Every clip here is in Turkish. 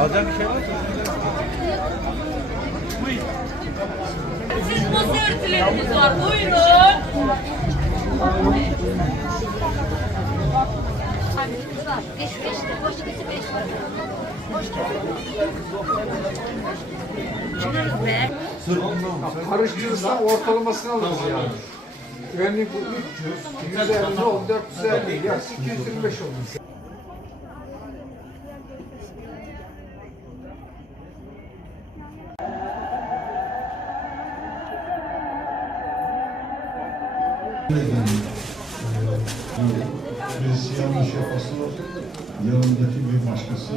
Alacak bir şey var mı? Siz nasıl örtüleriniz var? Buyurun. Beş, beş de boş kesi beş var. Boş Karıştırırsan ortalamasını alırız yani. Güvenlik bu 300, 150 oldu, 450, ya 225 olmuş. Birisi yanlış yapası yanındaki bir başkası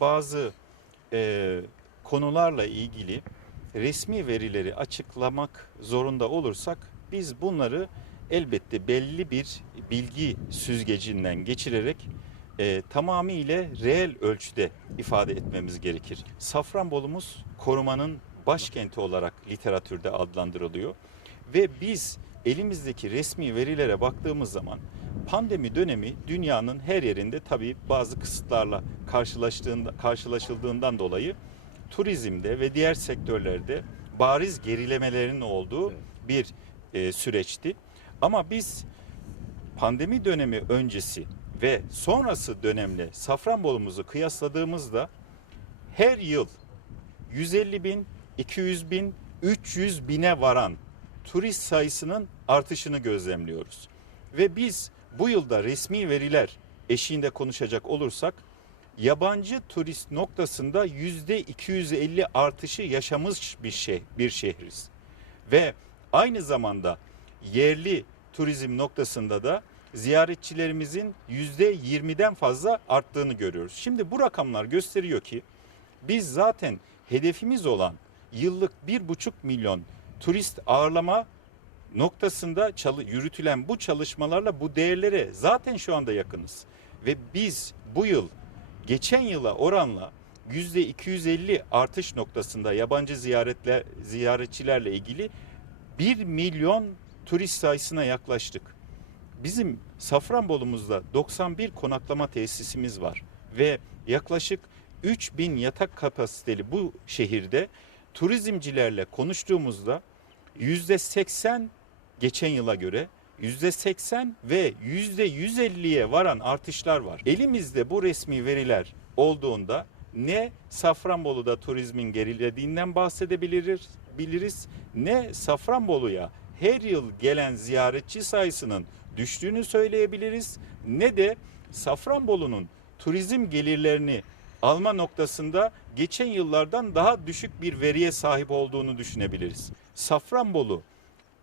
bazı e, konularla ilgili resmi verileri açıklamak zorunda olursak biz bunları elbette belli bir bilgi süzgecinden geçirerek e, tamamıyla reel ölçüde ifade etmemiz gerekir. Safranbolumuz korumanın başkenti olarak literatürde adlandırılıyor ve biz elimizdeki resmi verilere baktığımız zaman pandemi dönemi dünyanın her yerinde tabii bazı kısıtlarla karşılaştığında, karşılaşıldığından dolayı turizmde ve diğer sektörlerde bariz gerilemelerin olduğu bir e, süreçti. Ama biz pandemi dönemi öncesi ve sonrası dönemle Safranbolumuzu kıyasladığımızda her yıl 150 bin, 200 bin, 300 bine varan turist sayısının artışını gözlemliyoruz. Ve biz bu yılda resmi veriler eşiğinde konuşacak olursak yabancı turist noktasında yüzde 250 artışı yaşamış bir şey bir şehriz. Ve aynı zamanda yerli turizm noktasında da ziyaretçilerimizin yüzde 20'den fazla arttığını görüyoruz. Şimdi bu rakamlar gösteriyor ki biz zaten hedefimiz olan yıllık bir buçuk milyon turist ağırlama noktasında yürütülen bu çalışmalarla bu değerlere zaten şu anda yakınız. Ve biz bu yıl geçen yıla oranla yüzde 250 artış noktasında yabancı ziyaretle ziyaretçilerle ilgili 1 milyon turist sayısına yaklaştık. Bizim Safranbolumuzda 91 konaklama tesisimiz var ve yaklaşık 3000 yatak kapasiteli bu şehirde turizmcilerle konuştuğumuzda yüzde 80 geçen yıla göre yüzde 80 ve yüzde 150'ye varan artışlar var. Elimizde bu resmi veriler olduğunda ne Safranbolu'da turizmin gerilediğinden bahsedebiliriz biliriz ne Safranbolu'ya her yıl gelen ziyaretçi sayısının düştüğünü söyleyebiliriz ne de Safranbolu'nun turizm gelirlerini alma noktasında geçen yıllardan daha düşük bir veriye sahip olduğunu düşünebiliriz. Safranbolu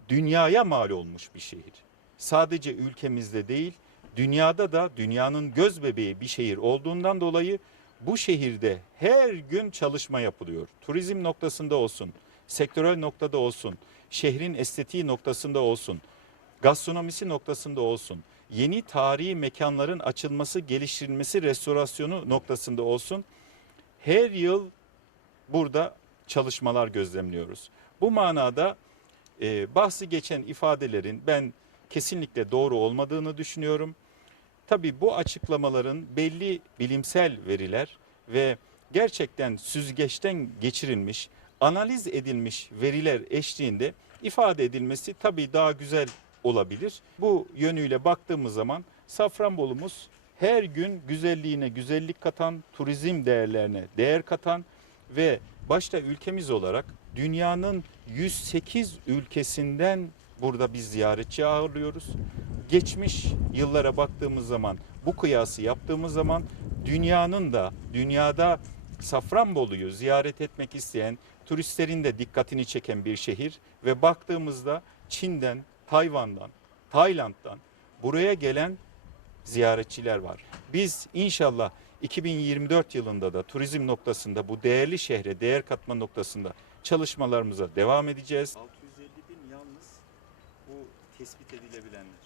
dünyaya mal olmuş bir şehir. Sadece ülkemizde değil, dünyada da dünyanın göz bebeği bir şehir olduğundan dolayı bu şehirde her gün çalışma yapılıyor. Turizm noktasında olsun, sektörel noktada olsun, şehrin estetiği noktasında olsun, gastronomisi noktasında olsun, yeni tarihi mekanların açılması, geliştirilmesi, restorasyonu noktasında olsun. Her yıl burada çalışmalar gözlemliyoruz. Bu manada e, bahsi geçen ifadelerin ben kesinlikle doğru olmadığını düşünüyorum. Tabii bu açıklamaların belli bilimsel veriler ve gerçekten süzgeçten geçirilmiş, analiz edilmiş veriler eşliğinde ifade edilmesi tabii daha güzel olabilir. Bu yönüyle baktığımız zaman Safranbolumuz her gün güzelliğine güzellik katan, turizm değerlerine değer katan ve başta ülkemiz olarak dünyanın 108 ülkesinden burada biz ziyaretçi ağırlıyoruz. Geçmiş yıllara baktığımız zaman bu kıyası yaptığımız zaman dünyanın da dünyada Safranbolu'yu ziyaret etmek isteyen turistlerin de dikkatini çeken bir şehir ve baktığımızda Çin'den, Tayvan'dan, Tayland'dan buraya gelen ziyaretçiler var. Biz inşallah 2024 yılında da turizm noktasında bu değerli şehre değer katma noktasında çalışmalarımıza devam edeceğiz. 650 bin yalnız bu tespit edilebilenler.